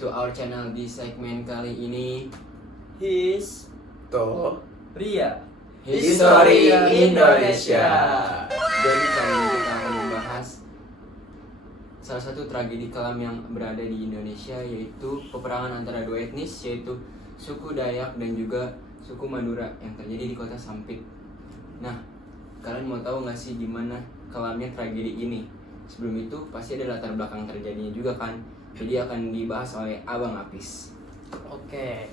to our channel di segmen kali ini. Ria History Indonesia. Jadi kali ini kita akan membahas salah satu tragedi kelam yang berada di Indonesia, yaitu peperangan antara dua etnis, yaitu suku Dayak dan juga suku Madura yang terjadi di kota Sampit. Nah, kalian mau tahu nggak sih gimana kelamnya tragedi ini? Sebelum itu pasti ada latar belakang terjadinya juga kan. Jadi akan dibahas oleh Abang Apis. Oke,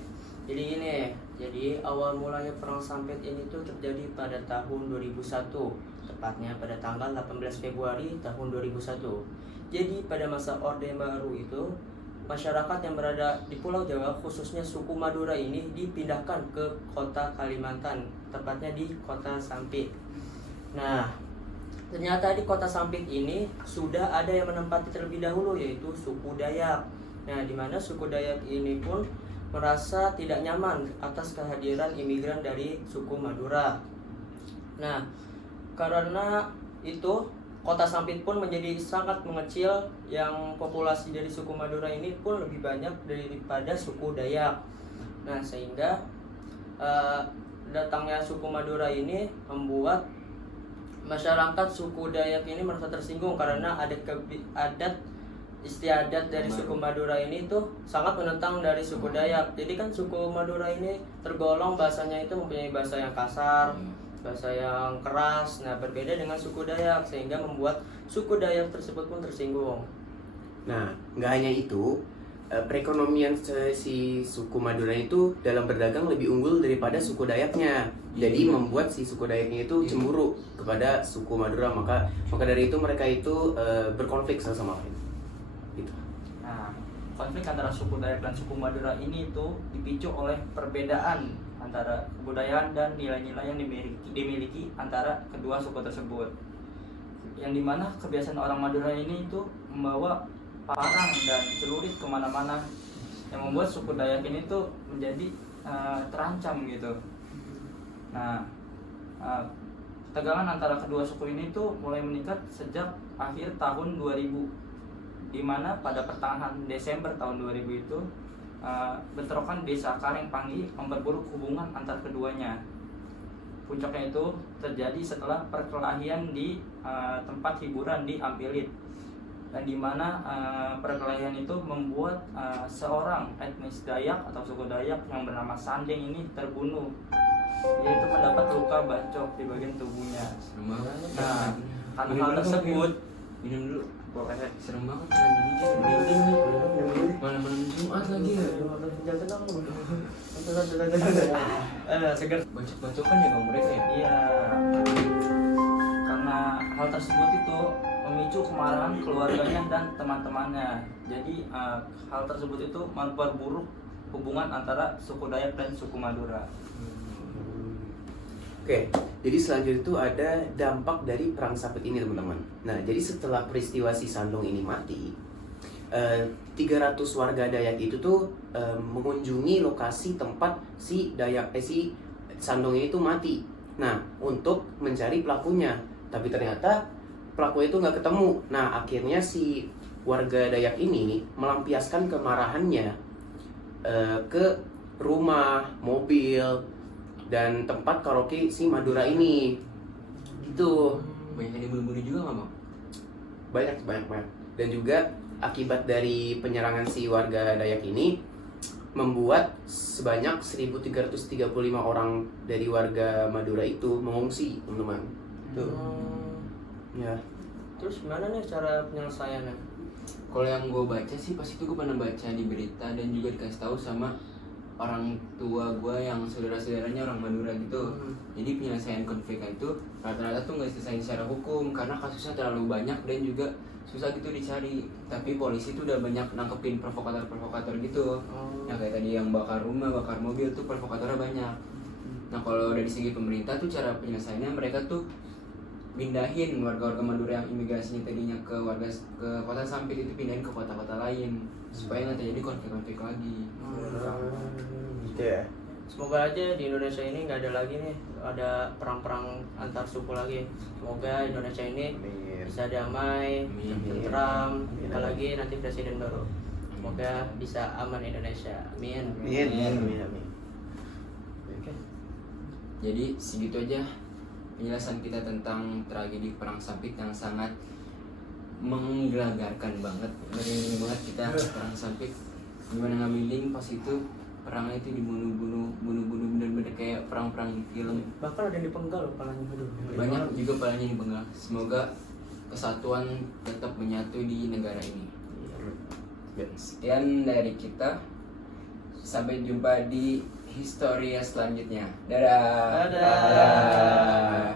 jadi gini, jadi awal mulanya perang Sampit ini tuh terjadi pada tahun 2001, tepatnya pada tanggal 18 Februari tahun 2001. Jadi pada masa Orde Baru itu, masyarakat yang berada di Pulau Jawa, khususnya suku Madura ini dipindahkan ke kota Kalimantan, tepatnya di kota Sampit. Nah, ternyata di kota Sampit ini sudah ada yang menempati terlebih dahulu, yaitu suku Dayak. Nah, di mana suku Dayak ini pun merasa tidak nyaman atas kehadiran imigran dari suku Madura. Nah, karena itu kota Sampit pun menjadi sangat mengecil, yang populasi dari suku Madura ini pun lebih banyak daripada suku Dayak. Nah, sehingga datangnya suku Madura ini membuat masyarakat suku Dayak ini merasa tersinggung karena adat istiadat dari suku Madura ini tuh sangat menentang dari suku Dayak. Jadi kan suku Madura ini tergolong bahasanya itu mempunyai bahasa yang kasar, bahasa yang keras. Nah, berbeda dengan suku Dayak, sehingga membuat suku Dayak tersebut pun tersinggung. Nah, nggak hanya itu, perekonomian si suku Madura itu dalam berdagang lebih unggul daripada suku Dayaknya. Jadi membuat si suku Dayaknya itu cemburu kepada suku Madura, maka dari itu mereka itu berkonflik satu sama lain. Gitu. Nah, konflik antara suku Dayak dan suku Madura ini itu dipicu oleh perbedaan antara kebudayaan dan nilai-nilai yang dimiliki antara kedua suku tersebut. Yang dimana kebiasaan orang Madura ini itu membawa parang dan celurit kemana-mana, yang membuat suku Dayak ini tuh menjadi terancam gitu. Nah, ketegangan antara kedua suku ini tuh mulai meningkat sejak akhir tahun 2000, di mana pada pertengahan Desember tahun 2000 itu bentrokan desa Karengpanggi memperburuk hubungan antar keduanya. Puncaknya itu terjadi setelah perkelahian di tempat hiburan di Ampilit, dan di mana perkelahian itu membuat seorang etnis Dayak atau suku Dayak yang bernama Sandeng ini terbunuh, yaitu mendapat luka bacok di bagian tubuhnya. Serem banget. Nah, karena hal tersebut, minum dulu. boleh. Serem banget tragedinya. Merinding nih. Malam-malam Jumat lagi ya. Segar. Bacok-bacokan ya bang mereka ya. Iya, karena hal tersebut itu memicu kemarahan keluarganya dan teman-temannya. Jadi hal tersebut itu memperburuk hubungan antara suku Dayak dan suku Madura. Oke, jadi selanjutnya itu ada dampak dari perang Sampit ini, teman-teman. Nah, jadi setelah peristiwa si Sandong ini mati, 300 warga Dayak itu tuh mengunjungi lokasi tempat si Sandong ini tuh mati. Nah, untuk mencari pelakunya, tapi ternyata pelaku itu nggak ketemu. Nah, akhirnya si warga Dayak ini melampiaskan kemarahannya ke rumah, mobil, dan tempat karaoke si Madura ini. Gitu. Banyak yang dibunuh juga nggak bang? Banyak. Dan juga akibat dari penyerangan si warga Dayak ini membuat sebanyak 1.335 orang dari warga Madura itu mengungsi, teman-teman. Tuh. Ya. Terus gimana nih cara penyelesaiannya? Kalau yang gue baca sih pas itu gue pernah baca di berita dan juga dikasih tahu sama orang tua gue yang saudara-saudaranya orang Madura gitu. Jadi penyelesaian konfliknya itu rata-rata tuh nggak selesai secara hukum karena kasusnya terlalu banyak dan juga susah gitu dicari. Tapi polisi tuh udah banyak nangkepin provokator gitu. Yang kayak tadi yang bakar rumah, bakar mobil tuh provokatornya banyak. Nah kalau dari segi pemerintah tuh cara penyelesaiannya mereka tuh pindahin warga-warga Madura yang imigrasinya tadinya ke kota Sampit itu pindahin ke kota-kota lain supaya nggak terjadi konflik-konflik lagi. Gitu ya. Semoga aja di Indonesia ini nggak ada lagi nih, ada perang-perang antar suku lagi. Semoga Indonesia ini bisa damai, tentram, apalagi nanti presiden baru. Semoga bisa aman Indonesia. Amin. Amin. Oke. Jadi segitu aja penjelasan kita tentang tragedi Perang Sampit yang sangat menggelagarkan banget, merinding banget kita Perang Sampit. Gimana ngambilin pas itu perangnya itu dibunuh-bunuh bener-bener kayak perang-perang di film. Bahkan ada yang dipenggal loh palanya. Aduh. Banyak juga palanya yang dipenggal. Semoga kesatuan tetap menyatu di negara ini. Dan sekian dari kita. Sampai jumpa di Historia selanjutnya. Dadah. Dadah.